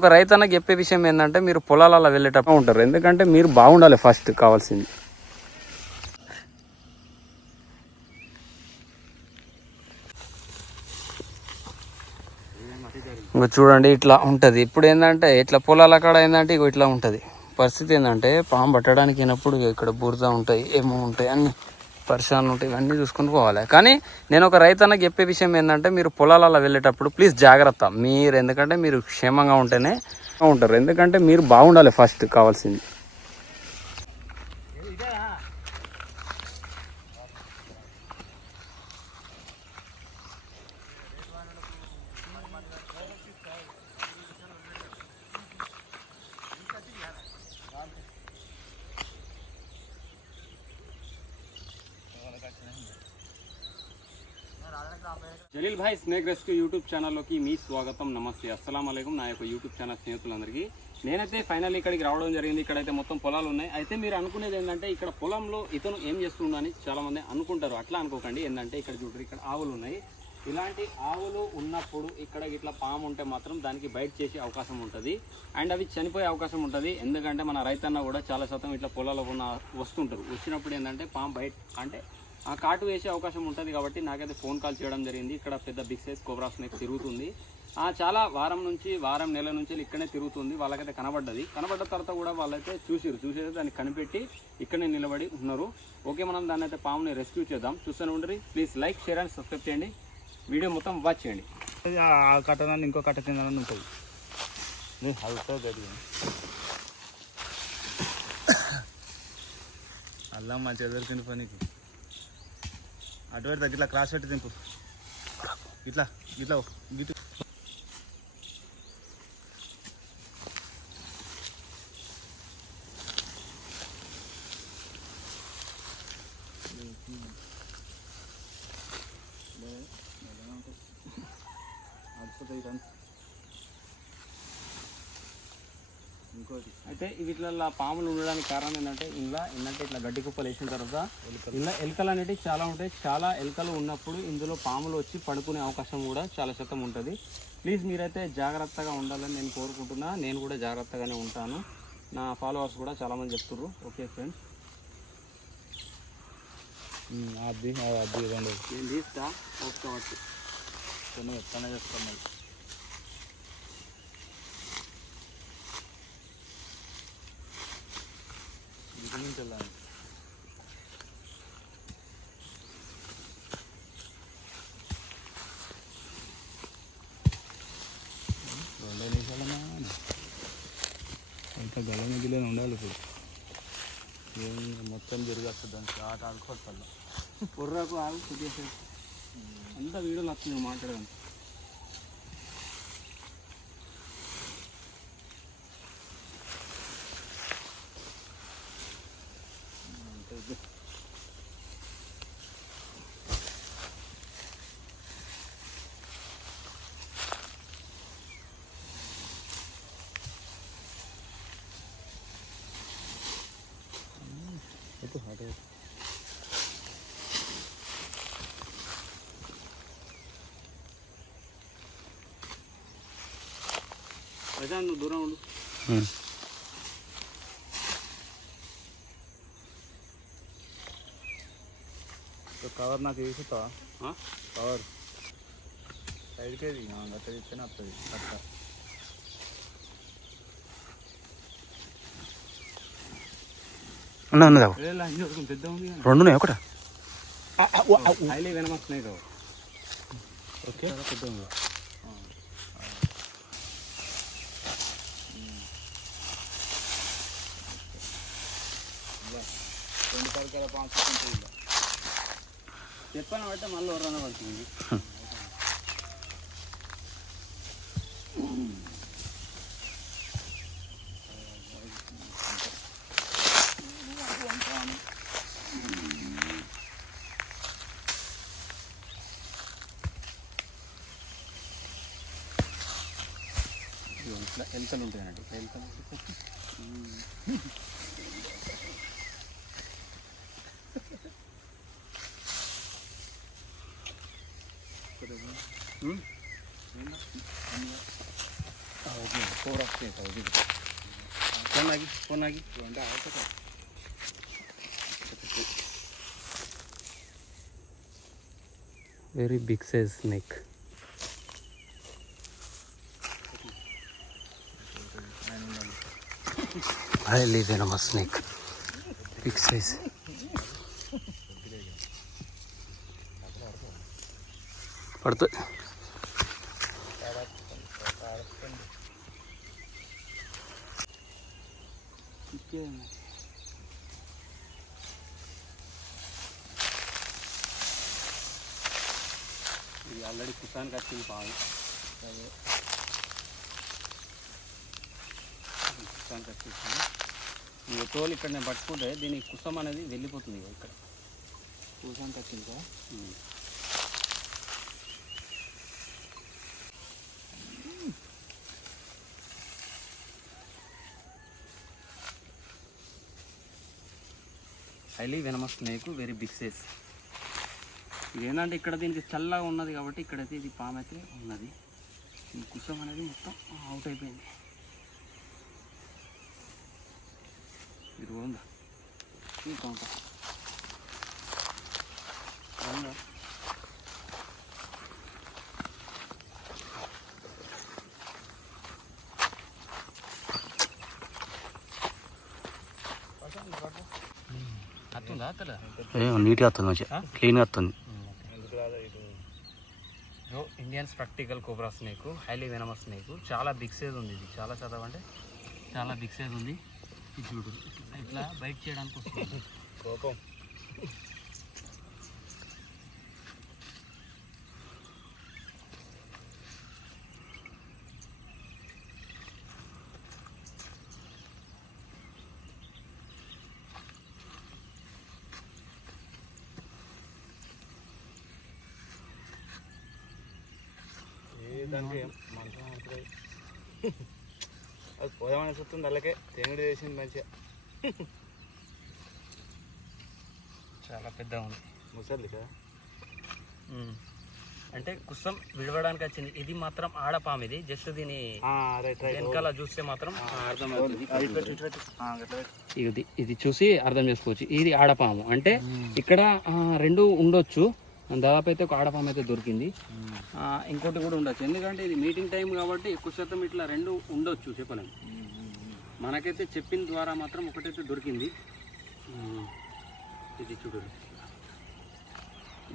ఒక రైతన్న చెప్పే విషయం ఏంటంటే మీరు పొలాలలో వెళ్ళేటప్పుడు ఉంటారు. ఎందుకంటే మీరు బాగుండాలి ఫస్ట్ కావాల్సింది. ఇంకా చూడండి ఇట్లా ఉంటుంది. ఇప్పుడు ఏంటంటే ఇట్లా పొలాల కాడ ఏంటంటే ఇక ఇట్లా ఉంటుంది. పరిస్థితి ఏంటంటే పాము పట్టడానికి అయినప్పుడు ఇక్కడ బురద ఉంటాయి ఏమో ఉంటాయి అన్నీ. పరిశ్రమలు ఉంటాయి ఇవన్నీ చూసుకొని పోవాలి. కానీ నేను ఒక రైతన్నకి చెప్పే విషయం ఏంటంటే మీరు పొలాలలో వెళ్ళేటప్పుడు ప్లీజ్ జాగ్రత్త. మీరు ఎందుకంటే మీరు క్షేమంగా ఉంటేనే ఉంటారు ఎందుకంటే మీరు బాగుండాలి ఫస్ట్ కావాల్సింది. Jaleel bhai snake rescue YouTube ఛానల్లోకి మీ స్వాగతం నమస్తే. అస్సలం అలైకం నా యొక్క యూట్యూబ్ ఛానల్ స్నేహితులందరికీ. నేనైతే ఫైనల్ ఇక్కడికి రావడం జరిగింది. ఇక్కడైతే మొత్తం పొలాలు ఉన్నాయి. అయితే మీరు అనుకునేది ఏంటంటే ఇక్కడ పొలంలో ఇతను ఏం చేస్తుండని అని అనుకుంటారు. అట్లా అనుకోకండి. ఏంటంటే ఇక్కడ చూడరు ఇక్కడ ఆవులు ఉన్నాయి. ఇలాంటి ఆవులు ఉన్నప్పుడు ఇక్కడ ఇట్లా పాము ఉంటే మాత్రం దానికి బయట చేసే అవకాశం ఉంటుంది. అండ్ అవి చనిపోయే అవకాశం ఉంటుంది. ఎందుకంటే మన రైతన్న కూడా చాలా శాతం ఇట్లా పొలాల్లో ఉన్న వస్తుంటారు. వచ్చినప్పుడు ఏంటంటే పాము బయట అంటే కాటు వేసే అవకాశం ఉంటుంది కాబట్టి నాకైతే ఫోన్ కాల్ చేయడం జరిగింది. ఇక్కడ పెద్ద బిగ్ సైజ్ కోబ్రా స్నేక్ తిరుగుతుంది. ఆ చాలా వారం నుంచి వారం నెల నుంచి ఇక్కడనే తిరుగుతుంది. వాళ్ళకైతే కనబడ్డది. కనబడ్డ తర్వాత కూడా వాళ్ళైతే చూసిరు చూసేది దాన్ని కనిపెట్టి ఇక్కడనే నిలబడి ఉన్నారు. ఓకే మనం దాన్ని అయితే పాముని రెస్క్యూ చేద్దాం. చూస్తూనే ఉండరు. Please like share and subscribe చేయండి. వీడియో మొత్తం వాచ్ చేయండి. ఆ కట్టనాన్ని ఇంకో కట్ట తినాలని ఉంటుంది. అల్లం మంచిగా దొరికింది పనికి. అటు పెడతా ఇట్లా క్రాస్ పెట్టి దింపు. ఇట్లా ఇట్లా గిట్టు ఇంకోటి. అయితే వీటిలో పాములు ఉండడానికి కారణం ఏంటంటే ఇలా ఏంటంటే ఇట్లా గడ్డి కుప్పలు వేసిన తర్వాత ఇలా ఎలుకలు అనేటివి చాలా ఉంటాయి. చాలా ఎలుకలు ఉన్నప్పుడు ఇందులో పాములు వచ్చి పడుకునే అవకాశం కూడా చాలా శాతం ఉంటుంది. ప్లీజ్ మీరైతే జాగ్రత్తగా ఉండాలని నేను కోరుకుంటున్నా. నేను కూడా జాగ్రత్తగానే ఉంటాను. నా ఫాలోవర్స్ కూడా చాలామంది చెప్తుర్రు. Okay friends. అది అది తీస్తా. ఓకే కొన్ని ఎత్తనే చేస్తాం మళ్ళీ నుంచి వెళ్ళాలి రెండే నిమిషాలన్నా ఇంకా గల మిగిలిన ఉండాలి ఇప్పుడు ఏం మొత్తం తిరిగేస్తుంది దానికి ఆట ఆడుకోవాలి కుర్రకు ఆగు కొద్దిగా అంతా వీడియోలు వస్తుంది మాట్లాడడానికి అటు అటు ప్రశాంత్ నువ్వు దూరం ఉండు. కవర్ నాకు తీసుకుంటావా? కవర్. సైడ్కే గట్ట ఇస్తేనే వస్తుంది కట్ట ఉన్నది ఉన్నది ఏ లంచ్ దొరుకుతుంది, పెద్ద ఉంది కానీ. రెండు ఒకట హైలీ వినమస్తున్నాయి కదా ఓకే పెద్ద ఉంది రెండు పరకాల పాంచ్ ఇలా చెప్పాను బట్టి మళ్ళీ ఎవరైనా పడుతుంది. ఇట్లా ఎలుకలు ఉంటాయండి ఇట్లా ఎలుకలు ఉంటాయి. ఉమ్. కోరా ఫోన్ ఆగి ఫోన్ ఆగి very big size snake highly venomous snake big size పడుతుంది ఇది ఆల్రెడీ కుసానికి వచ్చింది పాలు కుసానికి వచ్చేసింది ఈ తోలు ఇక్కడ నేను పట్టుకుంటే దీని కుసం అనేది వెళ్ళిపోతుంది ఇక ఇక్కడ. కుసానికి వచ్చింది highly venomous snake very big size ఇది ఏంటంటే ఇక్కడ దీనికి చల్లగా ఉన్నది కాబట్టి ఇక్కడైతే ఇది పాము అయితే ఉన్నది. ఈ కుసం అనేది మొత్తం అవుట్ అయిపోయింది. ఇది ఉందా అత్తలే? నీట్గా వస్తుంది మంచిగా. క్లీన్గా వస్తుంది జో Indian spectacled cobra snake highly venomous snake చాలా బిగ్ సైజ్ ఉంది ఇది. చాలా చదవంటే చాలా బిగ్ సైజ్ ఉంది. చూడు ఇట్లా- ఇట్లా బైక్ చేయడానికి వస్తుంది కోపం ఏ దానికి ఏం మంచిగా ఉంటుంది. అది పోదామని చూస్తుంది అలాగే తేంగుడు చేసింది మంచిగా. చాలా పెద్ద ఉంది. ముసలి సార్ అంటే కుసం విడవడానికి వచ్చింది. ఇది మాత్రం ఆడపాము ఇది. జస్ట్ దీని వెనకాల చూస్తే మాత్రం ఇది ఇది చూసి అర్థం చేసుకోవచ్చు. ఇది ఆడపాము అంటే ఇక్కడ ఆ, రెండు ఉండొచ్చు. దాదాపు అయితే ఒక ఆడపాము అయితే దొరికింది. ఇంకోటి కూడా ఉండొచ్చు. ఎందుకంటే ఇది మీటింగ్ టైం కాబట్టి ఎక్కువ శాతం ఇట్లా రెండు ఉండొచ్చు చెప్పలేము. మనకైతే చెప్పిన ద్వారా మాత్రం ఒకటైతే దొరికింది. ఇది చూడు.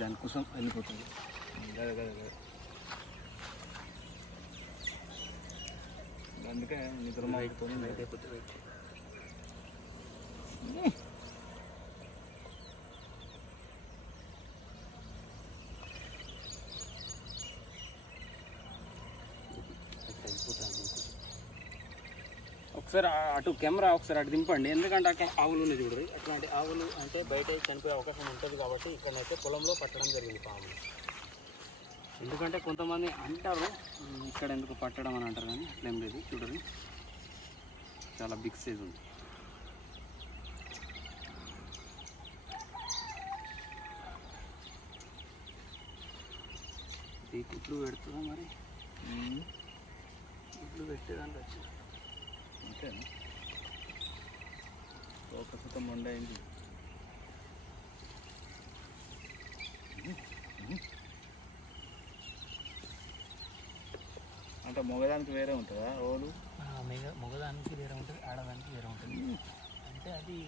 దానికోసం వెళ్ళిపోతుంది. అందుకే నిద్ర Right అయిపోతుంది, ఒకసారి అటు కెమెరా ఒకసారి అటు దింపండి. ఎందుకంటే అక్కడ ఆవులు ఉన్నాయి చూడరు అట్లాంటి ఆవులు అంటే బయట చనిపోయే అవకాశం ఉంటుంది కాబట్టి ఇక్కడైతే పొలంలో పట్టడం జరిగింది పాము. ఎందుకంటే కొంతమంది అంటారు "ఉమ్, ఇక్కడ ఎందుకు పట్టడం అని అంటారు కానీ అట్లేం లేదు. చూడరు చాలా బిగ్ సైజ్ ఉంది. ఈ గుడ్లు పెడుతుందా మరి? గుడ్లు పెట్టేదానికి వచ్చింది? అంతేనా? ఒక సుతం అంటే మొగదానికి వేరే ఉంటుందా ఓలు మిగ మగదానికి వేరే ఉంటుంది ఆడదానికి వేరే ఉంటుంది. అంటే అది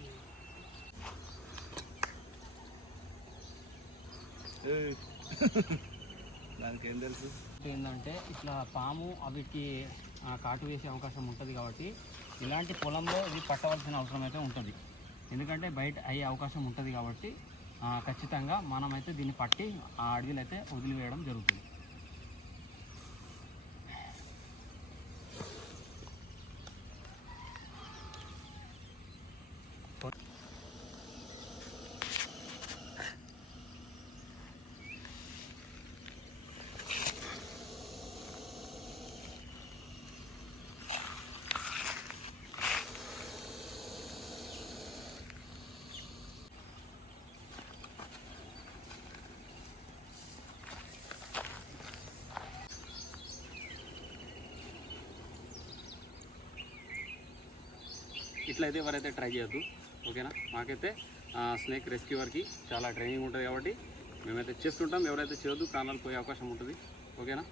దానికి ఏం తెలుసు? ఏంటంటే ఇట్లా పాము అవికి కాటు వేసే అవకాశం ఉంటుంది కాబట్టి ఇలాంటి పొలంలో ఇది పట్టవలసిన అవసరం అయితే ఉంటుంది. ఎందుకంటే బయట అయ్యే అవకాశం ఉంటుంది కాబట్టి ఖచ్చితంగా మనమైతే దీన్ని పట్టి ఆ అడవిలో అయితే వదిలివేయడం జరుగుతుంది. ఇట్లయితే ఎవరైతే ట్రై చేయొద్దు ఓకేనా? మాకైతే స్నేక్ రెస్క్యూవర్కి చాలా ట్రైనింగ్ ఉంటుంది కాబట్టి మేమైతే చేస్తుంటాం. ఎవరైతే చేయొద్దు ప్రాణాలు పోయే అవకాశం ఉంటుంది. ఓకేనా?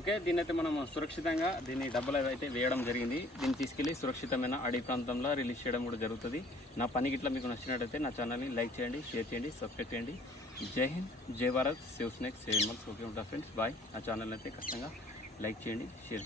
ఓకే దీన్ని అయితే మనం సురక్షితంగా దీన్ని డబ్బులు అయితే వేయడం జరిగింది. దీన్ని తీసుకెళ్ళి సురక్షితమైన అడవి ప్రాంతంలో రిలీజ్ చేయడం కూడా జరుగుతుంది. నా పనికి ఇట్లా మీకు నచ్చినట్టయితే నా ఛానల్ని లైక్ చేయండి షేర్ చేయండి సబ్స్క్రైబ్ చేయండి. జై హింద్ జై భారత్. సేవ్ స్నేక్ సేవ్ మల్స్ ఓకే ఉంటా ఫ్రెండ్స్ బాయ్ నా ఛానల్ అయితే ఖచ్చితంగా లైక్ చేయండి షేర్